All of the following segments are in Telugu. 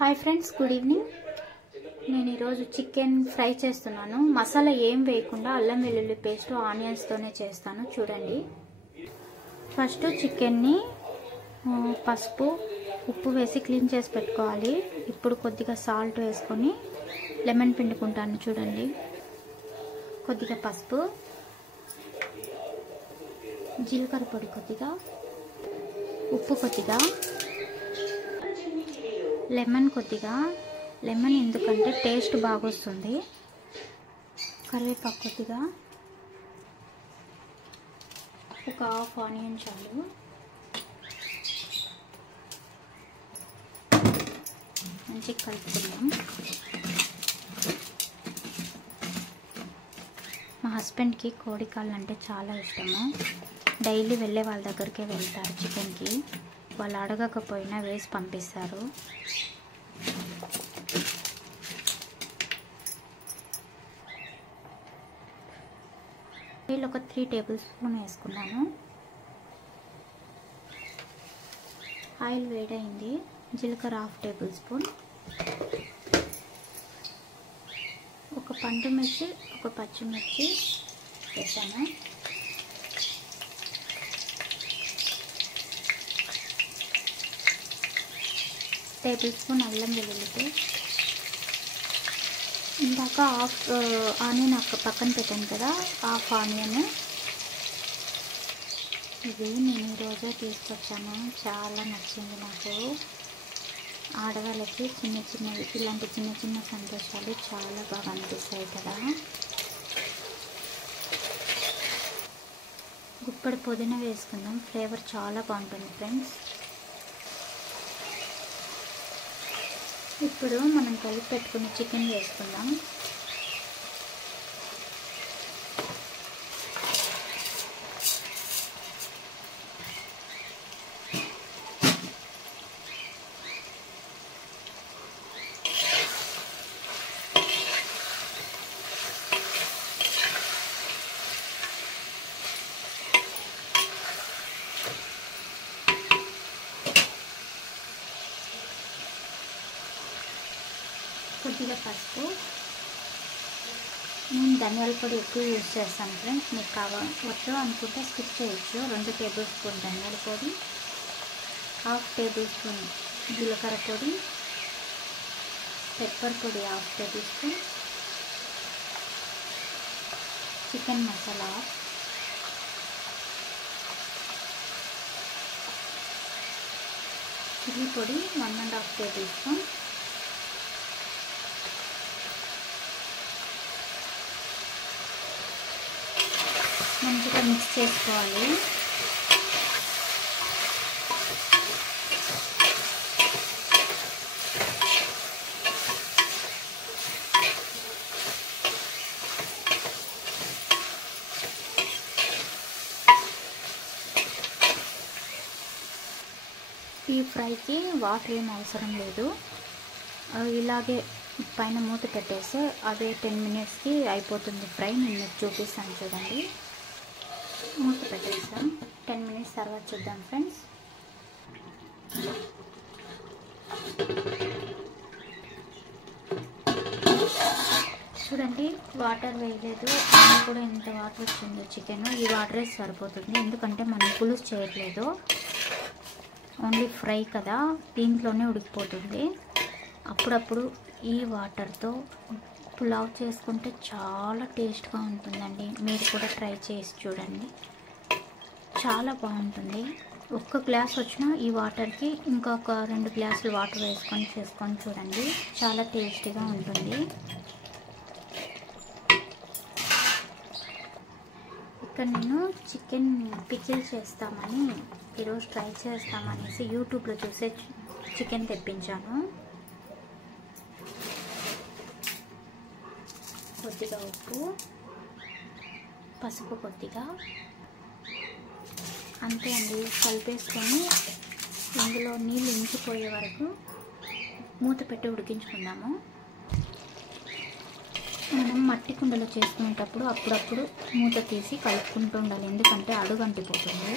Hi friends, good evening. నేను ఈరోజు చికెన్ ఫ్రై చేస్తున్నాను. మసాలా ఏం వేయకుండా అల్లం వెల్లుల్లి పేస్ట్ ఆనియన్స్తోనే చేస్తాను. చూడండి. ఫస్ట్ చికెన్ని పసుపు ఉప్పు వేసి క్లీన్ చేసి పెట్టుకోవాలి. ఇప్పుడు కొద్దిగా సాల్ట్ వేసుకొని లెమన్ పిండుకుంటాను. చూడండి. కొద్దిగా పసుపు, జీలకర్ర పొడి కొద్దిగా, ఉప్పు కొద్దిగా, లెమన్ కొద్దిగా. లెమన్ ఎందుకంటే టేస్ట్ బాగా వస్తుంది. కరివేపాకు కొద్దిగా, ఒక హాఫ్ ఆనియన్ చాలు. మంచిగా కలుపుకుందాం. మా హస్బెండ్కి కోడి కాళ్ళు అంటే చాలా ఇష్టము. డైలీ వెళ్ళే వాళ్ళ దగ్గరికే వెళ్తారు చికెన్కి. వాళ్ళు అడగకపోయినా వేసి పంపిస్తారు. వీళ్ళు ఒక 3 టేబుల్ స్పూన్ వేసుకున్నాను. ఆయిల్ వేడైంది. జీలకర్ర హాఫ్ టేబుల్ స్పూన్, ఒక పండు మిర్చి, ఒక పచ్చిమిర్చి వేసాను. టేబుల్ స్పూన్ అల్లం వెల్లుల్లి పేస్ట్. ఇందాక హాఫ్ ఆనియన్ పక్కన పెట్టాను కదా, హాఫ్ ఆనియన్. ఇది నేను ఈరోజే తీసుకొచ్చాను. చాలా నచ్చింది నాకు. ఆడవాళ్ళకి ఇలాంటి చిన్న చిన్న సంతోషాలు చాలా బాగా అనిపిస్తాయి కదా. గుప్పడి పుదీనా వేసుకుందాం. ఫ్లేవర్ చాలా బాగుంటుంది ఫ్రెండ్స్. ఇప్పుడు మనం కలిపి పెట్టుకున్న చికెన్ వేసుకుందాం. కొద్దిగా పసుపు. నేను ధనియాల పొడి ఎక్కువ యూజ్ చేస్తాను ఫ్రెండ్స్. మీకు కావచ్చు అనుకుంటే స్కిప్ చేయొచ్చు. 2 టేబుల్ స్పూన్ ధనియాల పొడి, హాఫ్ టేబుల్ స్పూన్ జీలకర్ర పొడి, పెప్పర్ పొడి half table spoon, chicken masala, chilli పొడి 1½ టేబుల్ స్పూన్, మంచిగా మిక్స్ చేసుకోవాలి. ఈ ఫ్రైకి వాటర్ ఏం అవసరం లేదు. ఇలాగే పైన మూత పెట్టేస్తే అదే 10 మినిట్స్కి అయిపోతుంది ఫ్రై. నేను మీకు చూపిస్తాను చూడండి. మూత పెట్టేస్తాం. 10 మినిట్స్ తర్వాత చూద్దాం ఫ్రెండ్స్. చూడండి, వాటర్ వేయలేదు. అయినా కూడా ఎంత వాటర్ వచ్చిందో చికెన్. ఈ వాటరే సరిపోతుంది, ఎందుకంటే మనం పులుసు చేయట్లేదు, ఓన్లీ ఫ్రై కదా, దీంట్లోనే ఉడికిపోతుంది. అప్పుడప్పుడు ఈ వాటర్తో పులావ్ చేసుకుంటే చాలా టేస్ట్గా ఉంటుందండి. మీరు కూడా ట్రై చేసి చూడండి, చాలా బాగుంటుంది. 1 గ్లాస్ వచ్చినా ఈ వాటర్కి ఇంకొక 2 గ్లాసులు వాటర్ వేసుకొని చేసుకొని చూడండి, చాలా టేస్టీగా ఉంటుంది. ఇక్కడ నేను చికెన్ పికిల్ చేస్తామని, ఈరోజు ట్రై చేస్తామనేసి యూట్యూబ్లో చూసే చికెన్ తెప్పించాను. కొద్దిగా ఉప్పు, పసుపు కొద్దిగా, అంతే అండి. కలిపేసుకొని ఇందులో నీళ్ళు ఇంకిపోయే వరకు మూత పెట్టి ఉడికించుకుందాము. మనం మట్టి కుండలో చేసుకునేటప్పుడు అప్పుడప్పుడు మూత తీసి కలుపుకుంటూ ఉండాలి, ఎందుకంటే అడుగు అంటిపోతుంది.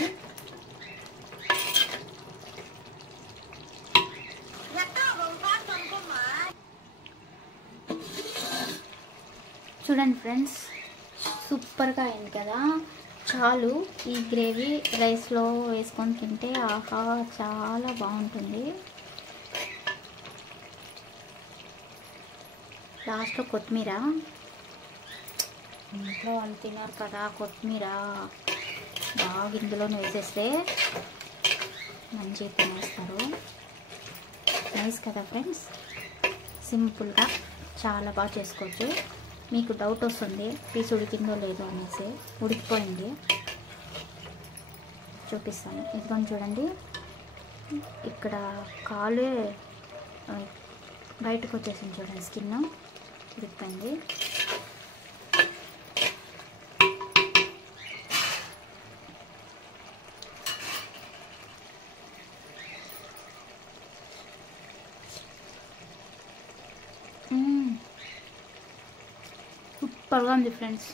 చూడండి ఫ్రెండ్స్, సూపర్గా అయింది కదా. చాలు, ఈ గ్రేవీ రైస్లో వేసుకొని తింటే ఆహా చాలా బాగుంటుంది. లాస్ట్లో కొత్తిమీర, ఇంట్లో వాళ్ళు తిన్నారు కదా, కొత్తిమీర బాగా ఇందులోనే వేసేస్తే మంచిగా తినేస్తారు. నైస్ కదా ఫ్రెండ్స్, సింపుల్గా చాలా బాగా చేసుకోవచ్చు. మీకు డౌట్ వస్తుంది పీస్ ఉడికిందో లేదో అనేసి. ఉడికిపోయింది, చూపిస్తాను. ఇదిగోని చూడండి, ఇక్కడ కాలు బయటకు వచ్చేసింది చూడండి, స్కిన్ ఉడికిపోయింది. సూపర్గా ఉంది ఫ్రెండ్స్.